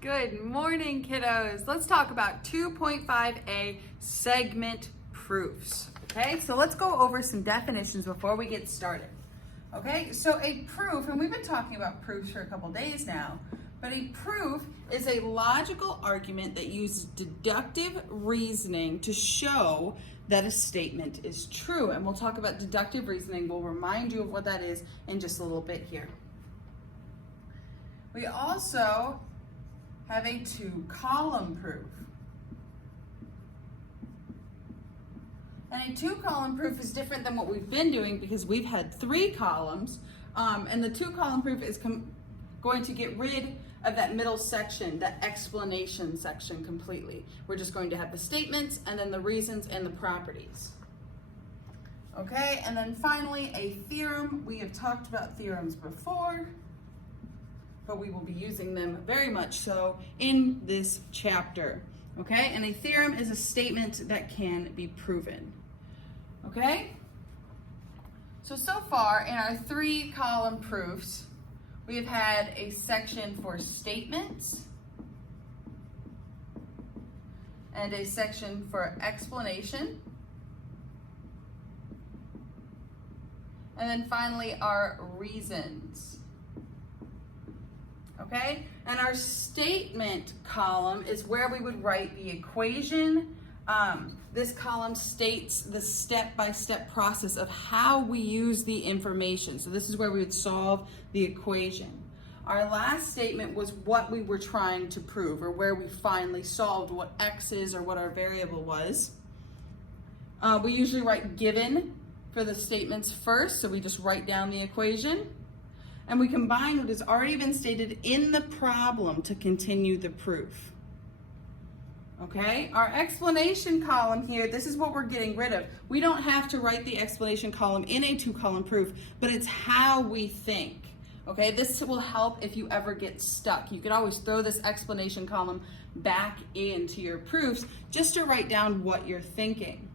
Good morning, kiddos. Let's talk about 2.5a segment proofs. Okay, so let's go over some definitions before we get started. Okay, so a proof, and we've been talking about proofs for a couple days now, but a proof is a logical argument that uses deductive reasoning to show that a statement is true. And we'll talk about deductive reasoning. We'll remind you of what that is in just a little bit here. We also have a two-column proof. And a two-column proof is different than what we've been doing because we've had 3 columns, and the two-column proof is going to get rid of that middle section, that explanation section completely. We're just going to have the statements and then the reasons and the properties. Okay, and then finally a theorem. We have talked about theorems before, but we will be using them very much so in this chapter. Okay, and a theorem is a statement that can be proven. Okay, so far in our 3-column proofs, we have had a section for statements and a section for explanation, and then finally our reasons. Okay, and our statement column is where we would write the equation. This column states the step-by-step process of how we use the information. So this is where we would solve the equation. Our last statement was what we were trying to prove, or where we finally solved what x is or what our variable was. We usually write given for the statements first, so we just write down the equation. And we combine what has already been stated in the problem to continue the proof. Okay, our explanation column here, this is what we're getting rid of. We don't have to write the explanation column in a 2-column proof, but it's how we think. Okay, this will help if you ever get stuck. You could always throw this explanation column back into your proofs just to write down what you're thinking.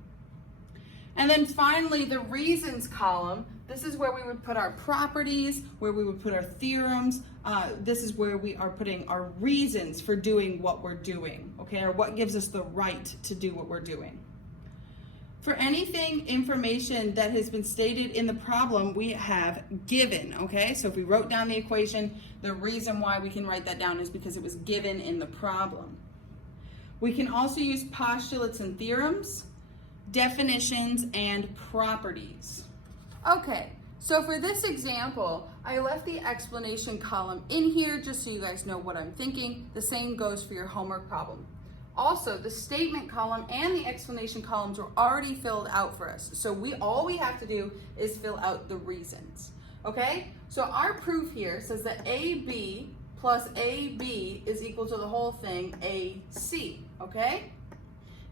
And then finally, the reasons column. This is where we would put our properties, where we would put our theorems. This is where we are putting our reasons for doing what we're doing, okay, or what gives us the right to do what we're doing. For anything, information that has been stated in the problem, we have given, okay? So if we wrote down the equation, the reason why we can write that down is because it was given in the problem. We can also use postulates and theorems, definitions, and properties. Okay, so for this example, I left the explanation column in here just so you guys know what I'm thinking. The same goes for your homework problem. Also, the statement column and the explanation columns were already filled out for us. So all we have to do is fill out the reasons. Okay, so our proof here says that AB plus AB is equal to the whole thing AC, okay?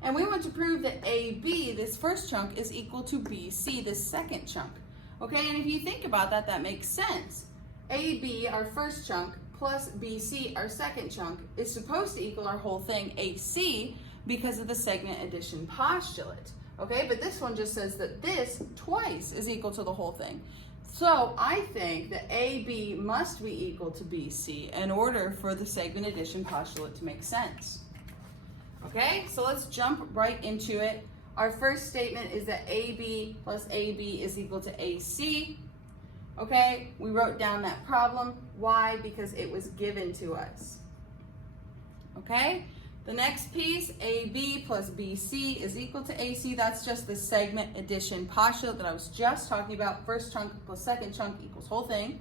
And we want to prove that AB, this first chunk, is equal to BC, this second chunk. Okay, and if you think about that, that makes sense. AB, our first chunk, plus BC, our second chunk, is supposed to equal our whole thing, AC, because of the segment addition postulate. Okay, but this one just says that this twice is equal to the whole thing. So I think that AB must be equal to BC in order for the segment addition postulate to make sense. Okay, so let's jump right into it. Our first statement is that AB plus AB is equal to AC. Okay, we wrote down that problem. Why? Because it was given to us. Okay, the next piece, AB plus BC is equal to AC. That's just the segment addition postulate that I was just talking about. First chunk plus second chunk equals whole thing.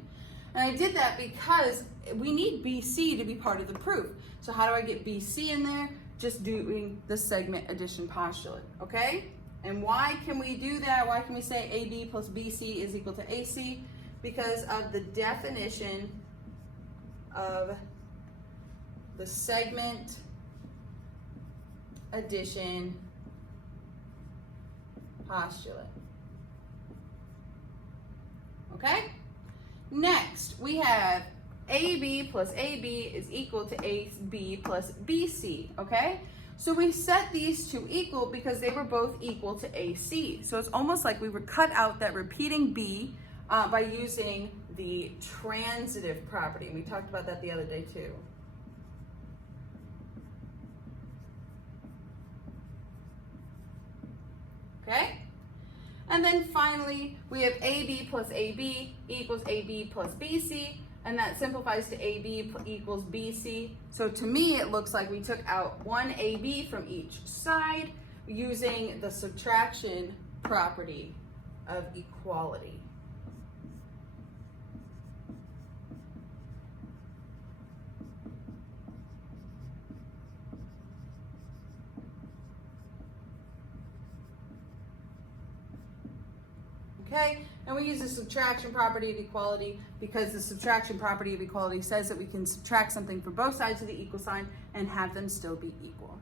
And I did that because we need BC to be part of the proof. So how do I get BC in there? Just doing the segment addition postulate, okay? And why can we do that? Why can we say AB plus BC is equal to AC? Because of the definition of the segment addition postulate. Okay? Next, we have AB plus AB is equal to AB plus BC, okay? So we set these two equal because they were both equal to AC. So it's almost like we would cut out that repeating B by using the transitive property. We talked about that the other day too. okay? And then finally, we have AB plus AB equals AB plus BC, and that simplifies to AB equals BC. So to me, it looks like we took out one AB from each side using the subtraction property of equality. Okay, and we use the subtraction property of equality because the subtraction property of equality says that we can subtract something from both sides of the equal sign and have them still be equal.